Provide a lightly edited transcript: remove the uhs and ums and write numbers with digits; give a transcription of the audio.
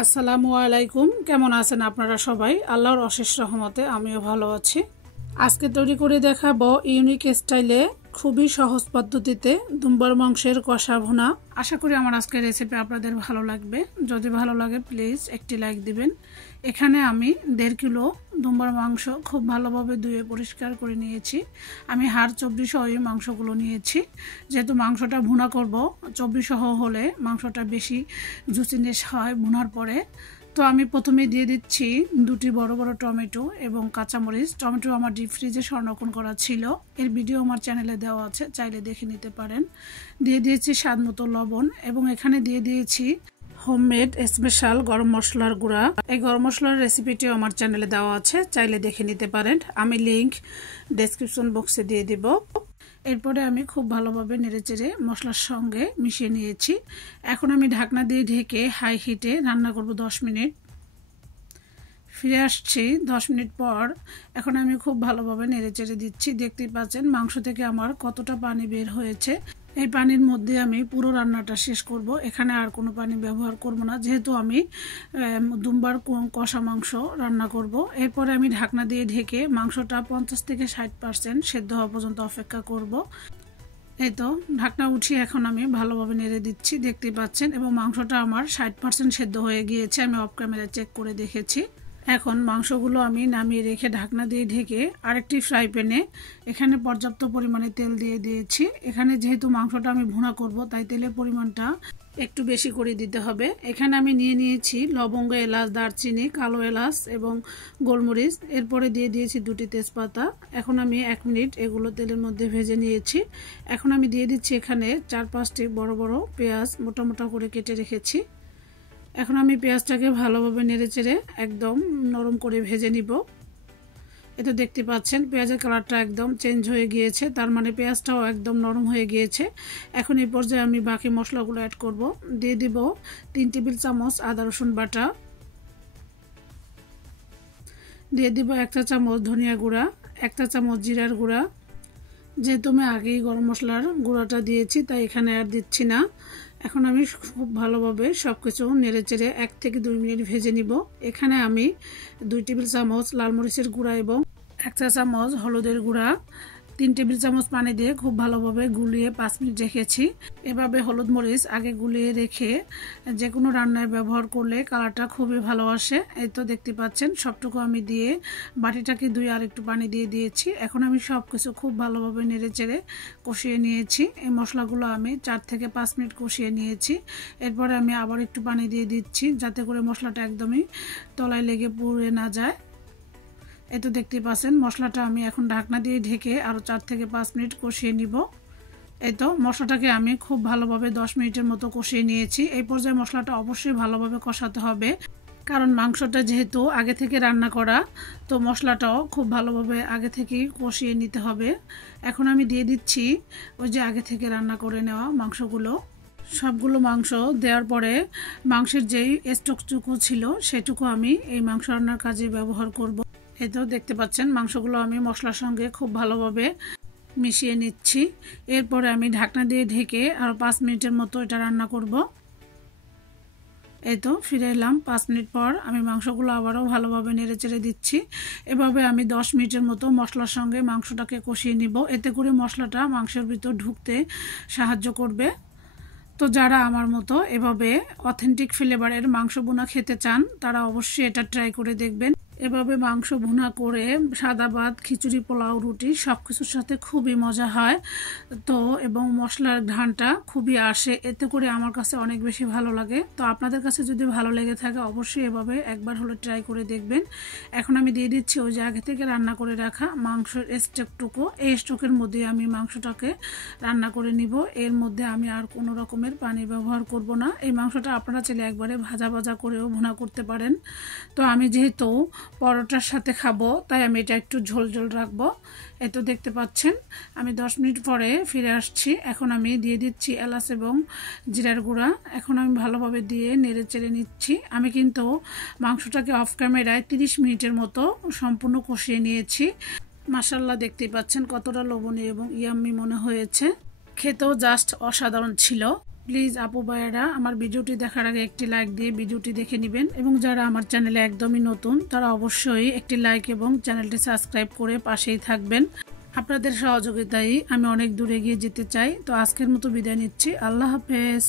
আসসালামু আলাইকুম। কেমন আছেন আপনারা সবাই? আল্লাহর অশেষ রহমতে আমিও ভালো আছি। আজকে তৈরি করে দেখাবো ইউনিক স্টাইলে খুবই সহজ পদ্ধতিতে দুম্বার মাংসের কষা ভুনা। আশা করি আমার আজকের রেসিপি আপনাদের ভালো লাগবে। যদি ভালো লাগে প্লিজ একটি লাইক দিবেন। এখানে আমি 1.5 কিলো দুম্বার মাংস খুব ভালোভাবে ধুয়ে পরিষ্কার করে নিয়েছি। আমি হাড় চর্বি সহ এই মাংসগুলো নিয়েছি। যেহেতু মাংসটা ভুনা করব, চর্বি সহ হলে মাংসটা বেশি জুসিনেস হয় ভুনার পরে। তো আমি প্রথমে দিয়ে দিচ্ছি 2টি বড় বড় টমেটো এবং কাঁচামরিচ। টমেটো আমার ডিপ ফ্রিজে সংরক্ষণ করা ছিল, এর ভিডিও আমার চ্যানেলে দেওয়া আছে, চাইলে দেখে নিতে পারেন। দিয়ে দিয়েছি স্বাদ মতো লবণ এবং এখানে দিয়ে দিয়েছি হোমমেড স্পেশাল গরম মশলার গুঁড়া। এই গরম মশলার রেসিপিটিও আমার চ্যানেলে দেওয়া আছে, চাইলে দেখে নিতে পারেন। আমি লিংক ডেসক্রিপশন বক্সে দিয়ে দিব। এরপরে আমি খুব ভালোভাবে নেড়েচেড়ে মশলার সঙ্গে মিশিয়ে নিয়েছি। এখন আমি ঢাকনা দিয়ে ঢেকে হাই হিটে রান্না করব 10 মিনিট। ফিরে আসছি 10 মিনিট পর। এখন আমি খুব ভালোভাবে নেড়েচেড়ে দিচ্ছি। দেখতেই পাচ্ছেন মাংস থেকে আমার কতটা পানি বের হয়েছে। এই পানির মধ্যে আমি পুরো রান্নাটা শেষ করব, এখানে আর কোনো পানি ব্যবহার করব না, যেহেতু আমি দুম্বার কষা মাংস রান্না করব। এরপরে আমি ঢাকনা দিয়ে ঢেকে মাংসটা 50 থেকে 60% সেদ্ধ হওয়া পর্যন্ত অপেক্ষা করব। এই তো ঢাকনা উঠিয়ে এখন আমি ভালোভাবে নেড়ে দিচ্ছি, দেখতেই পাচ্ছেন, এবং মাংসটা আমার 60% সেদ্ধ হয়ে গিয়েছে। আমি অফ ক্যামেরা চেক করে দেখেছি। এখন মাংসগুলো আমি নামিয়ে রেখে ঢাকনা দিয়ে ঢেকে আরেকটি ফ্রাই প্যানে এখানে পর্যাপ্ত পরিমাণে তেল দিয়ে দিয়েছি। এখানে যেহেতু মাংসটা আমি ভুনা করব, তাই তেলের পরিমাণটা একটু বেশি করে দিতে হবে। এখানে আমি নিয়েছি লবঙ্গ, এলাচ, দারচিনি, কালো এলাচ এবং গোলমরিচ। এরপরে দিয়ে দিয়েছি 2টি তেজপাতা। এখন আমি 1 মিনিট এগুলো তেলের মধ্যে ভেজে নিয়েছি। এখন আমি দিয়ে দিচ্ছি এখানে 4-5টি বড় বড় পেঁয়াজ মোটা মোটা করে কেটে রেখেছি। এখন আমি পেঁয়াজটাকে ভালোভাবে নেড়েচেড়ে একদম নরম করে ভেজে নিব। এটা দেখতে পাচ্ছেন পেঁয়াজের কালারটা একদম চেঞ্জ হয়ে গিয়েছে, তার মানে পেঁয়াজটাও একদম নরম হয়ে গিয়েছে। এখন এই পর্যায়ে আমি বাকি মশলাগুলো অ্যাড করব। দিয়ে দিব 3 টেবিল চামচ আদা রসুন বাটা, দিয়ে দিব 1 চা চামচ ধনিয়া গুঁড়া, 1 চা চামচ জিরার গুঁড়া। যেহেতু আমি আগেই গরম মশলার গুঁড়াটা দিয়েছি, তাই এখানে আর দিচ্ছি না। এখন আমি খুব ভালোভাবে সব কিছু নেড়েচেড়ে 1 থেকে 2 মিনিট ভেজে নিব। এখানে আমি 2 টেবিল চামচ লাল মরিচের গুঁড়া এবং 1 চা চামচ হলুদের গুঁড়া, 3 টেবিল চামচ পানি দিয়ে খুব ভালোভাবে গুলিয়ে 5 মিনিট রেখেছি। এভাবে হলুদ মরিচ আগে গুলিয়ে রেখে যে কোনো রান্নায় ব্যবহার করলে কালারটা খুবই ভালো আসে। এই তো দেখতে পাচ্ছেন সবটুকু আমি দিয়ে বাটিটাকে ধুয়ে আর একটু পানি দিয়ে দিয়েছি। এখন আমি সব কিছু খুব ভালোভাবে নেড়েচেড়ে কষিয়ে নিয়েছি। এই মশলাগুলো আমি 4 থেকে 5 মিনিট কষিয়ে নিয়েছি। এরপরে আমি আবার একটু পানি দিয়ে দিচ্ছি, যাতে করে মশলাটা একদমই তলায় লেগে পুড়ে না যায়। এই তো দেখতে পাচ্ছেন মশলাটা আমি এখন ঢাকনা দিয়ে ঢেকে আরও 4 থেকে 5 মিনিট কষিয়ে নিব। এই তো মশলাটাকে আমি খুব ভালোভাবে 10 মিনিটের মতো কষিয়ে নিয়েছি। এই পর্যায়ে মশলাটা অবশ্যই ভালোভাবে কষাতে হবে, কারণ মাংসটা যেহেতু আগে থেকে রান্না করা, তো মশলাটাও খুব ভালোভাবে আগে থেকেই কষিয়ে নিতে হবে। এখন আমি দিয়ে দিচ্ছি ওই যে আগে থেকে রান্না করে নেওয়া মাংসগুলো। সবগুলো মাংস দেওয়ার পরে মাংসের যেই স্টকটুকু ছিল সেটুকু আমি এই মাংস রান্নার কাজে ব্যবহার করব। এই তো দেখতে পাচ্ছেন মাংসগুলো আমি মশলার সঙ্গে খুব ভালোভাবে মিশিয়ে নিচ্ছি। এরপরে আমি ঢাকনা দিয়ে ঢেকে আরও 5 মিনিটের মতো এটা রান্না করব। এই তো ফিরে এলাম 5 মিনিট পর। আমি মাংসগুলো আবারও ভালোভাবে নেড়েচেড়ে দিচ্ছি। এভাবে আমি 10 মিনিটের মতো মশলার সঙ্গে মাংসটাকে কষিয়ে নিব, এতে করে মশলাটা মাংসের ভিতর ঢুকতে সাহায্য করবে। তো যারা আমার মতো এভাবে অথেন্টিক ফ্লেভারের মাংস ভুনা খেতে চান, তারা অবশ্যই এটা ট্রাই করে দেখবেন। এভাবে মাংস ভুনা করে সাদা ভাত, খিচুড়ি, পোলাও, রুটি সব কিছুর সাথে খুবই মজা হয়। তো এবং মশলার ঘ্রাণটা খুবই আসে, এতে করে আমার কাছে অনেক বেশি ভালো লাগে। তো আপনাদের কাছে যদি ভালো লেগে থাকে অবশ্যই এভাবে একবার হলে ট্রাই করে দেখবেন। এখন আমি দিয়ে দিচ্ছি ওই যে আগে থেকে রান্না করে রাখা মাংসের স্টকটুকু। এই স্টকের মধ্যে আমি মাংসটাকে রান্না করে নিব। এর মধ্যে আমি আর কোনো রকমের পানি ব্যবহার করব না। এই মাংসটা আপনারা চাইলে একবারে ভাজা ভাজা করেও ভুনা করতে পারেন। তো আমি যেহেতু পরোটার সাথে খাবো, তাই আমি এটা একটু ঝোল ঝোল রাখবো। এই তো দেখতে পাচ্ছেন আমি 10 মিনিট পরে ফিরে আসছি। এখন আমি দিয়ে দিচ্ছি এলাচ এবং জিরার গুঁড়া। এখন আমি ভালোভাবে দিয়ে নেড়ে চেড়ে নিচ্ছি। আমি কিন্তু মাংসটাকে অফ ক্যামেরায় 30 মিনিটের মতো সম্পূর্ণ কষিয়ে নিয়েছি। মাশাআল্লাহ দেখতেই পাচ্ছেন কতটা লোভনীয় এবং ইয়াম্মি মনে হয়েছে। খেতেও জাস্ট অসাধারণ ছিল। প্লিজ আপু ভাইয়েরা আমার ভিডিওটি দেখার আগে একটি লাইক দিয়ে ভিডিওটি দেখে নেবেন এবং যারা আমার চ্যানেলে একদমই নতুন তারা অবশ্যই একটি লাইক এবং চ্যানেলটি সাবস্ক্রাইব করে পাশেই থাকবেন। আপনাদের সহযোগিতায় আমি অনেক দূরে এগিয়ে যেতে চাই। তো আজকের মতো বিদায় নিচ্ছি। আল্লাহ হাফেজ।